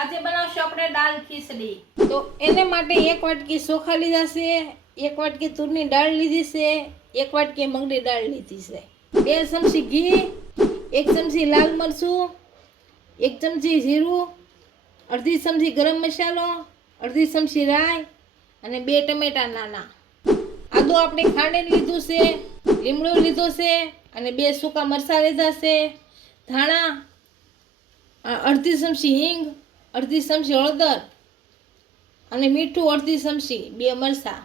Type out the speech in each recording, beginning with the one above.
આજે બનાવશું આપણે દાળ ખીચડી। તો એને માટે 1 વાટકી ચોખા લીધા છે, 1 વાટકી તુરની દાળ લીધી છે, 1 વાટકી મગની દાળ લીધી છે, 2 ચમચી ઘી, 1 ચમચી લાલ મરચું, 1 ચમચી જીરું, અડધી ચમચી ગરમ મસાલો, અડધી ચમચી રાઈ અને 2 ટમેટા નાના। આદુ આપણે ખાંડીને લીધું છે, લીમડો લીધો છે અને 2 સૂકા મરચાં લીધા છે, ધાણા, અડધી ચમચી હિંગ, અડધી ચમચી હળદર અને મીઠું અડધી ચમચી, 2 મરચાં।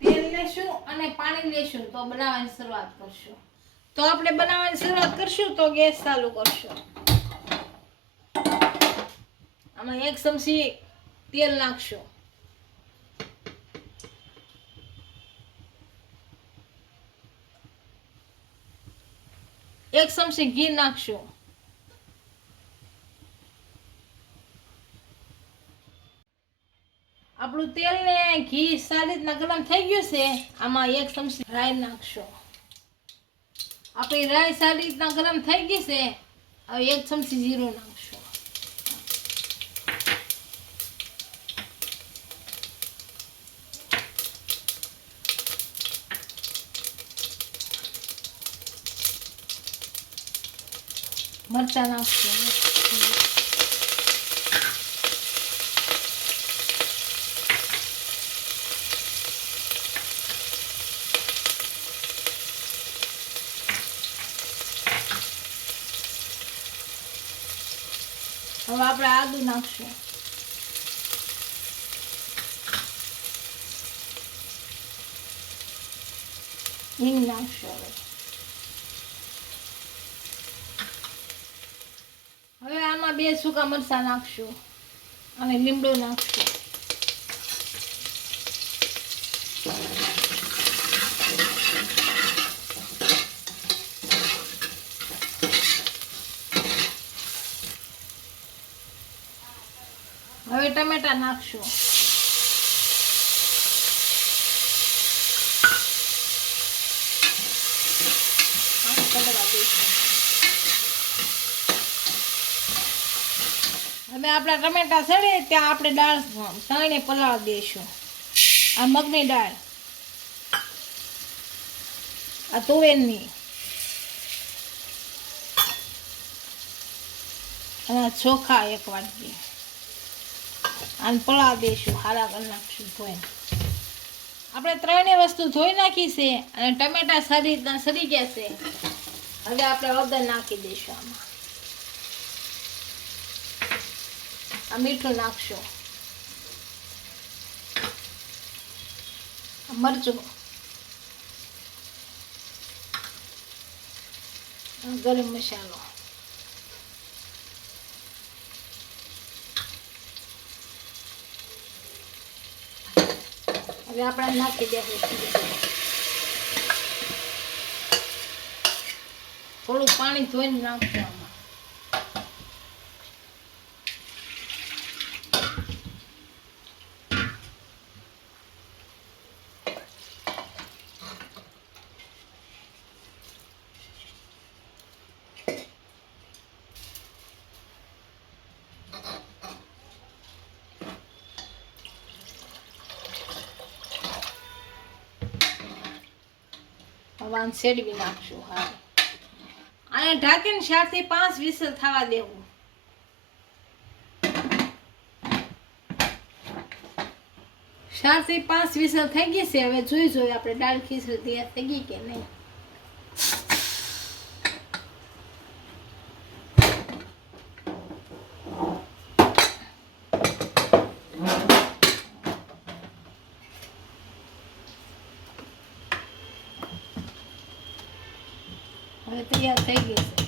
તેલ લેશું અને પાણી લેશું તો બનાવવાની શરૂઆત કરશું। તો આપણે બનાવવાની શરૂઆત કરશું તો ગેસ ચાલુ કરશું। આમાં 1 ચમચી તેલ નાખશું, 1 ચમચી ઘી નાખશું, આપણું તેલ ને ઘી સારી રીતના ગરમ થઈ ગયું છે। આમાં 1 ચમચી રાઈ નાખશું। આપણી રાઈ સારી રીતના ગરમ થઈ ગઈ છે। હવે 1 ચમચી જીરું નાખશું, મરચાં નાખશું, હવે આપણે આદુ નાખશું, હિંગ નાખશું। હવે આમાં 2 સૂકા મરચાં નાખશું અને લીમડો નાખશું। હવે ટમેટા નાખશું, હવે આપણા ટમેટા સડે ત્યાં આપણે દાળ સાઈને પલાળી દઈશું। આ મગની દાળ, આ તુવેરની અને ચોખા 1 વાટકી આને પલાળી દઈશું, હારા કરી નાખશું ધોઈને। આપણે 3 વસ્તુ ધોઈ નાખી છે અને ટમેટા સારી રીતના સડી ગયા છે। હવે આપણે હળદર નાખી દઈશું, આમાં આ મીઠું નાખશું, મરચું, ગરમ મસાલો, હવે આપણે નાખી દઈશું। થોડું પાણી ધોઈને નાખશું આમાં। હવે સેડવી નાખશું। હા, અને ઢાંકીને 4 થી 5 વિસલ થવા દેવું। 4 થી 5 વિસલ થઈ ગઈ છે। હવે જોઈ આપણે દાળ ખીચડી તૈયાર થઈ ગઈ કે નહીં। હવે તૈયાર થઈ ગઈ છે।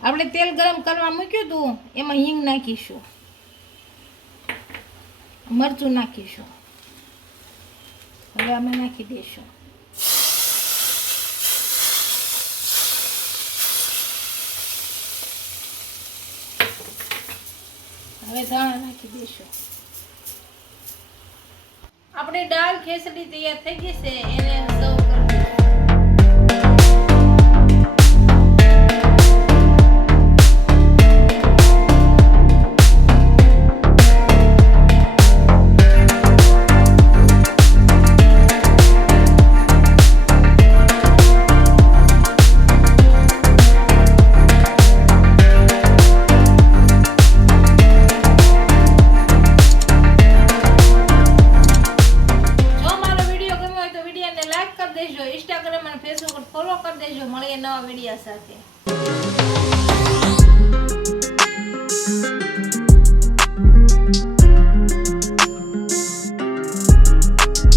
આપણે તેલ ગરમ કરવા મૂક્યું હતું, એમાં હિંગ નાખીશું, મરચું નાખીશું, હવે અમે નાખી દઈશું। હવે ધાણા નાખી દઈશું। આપણી દાળ ખીચડી તૈયાર થઈ ગઈ છે। એને સર્વ કરી કરી દેજો. મળીએ નવા વિડીયો સાથે.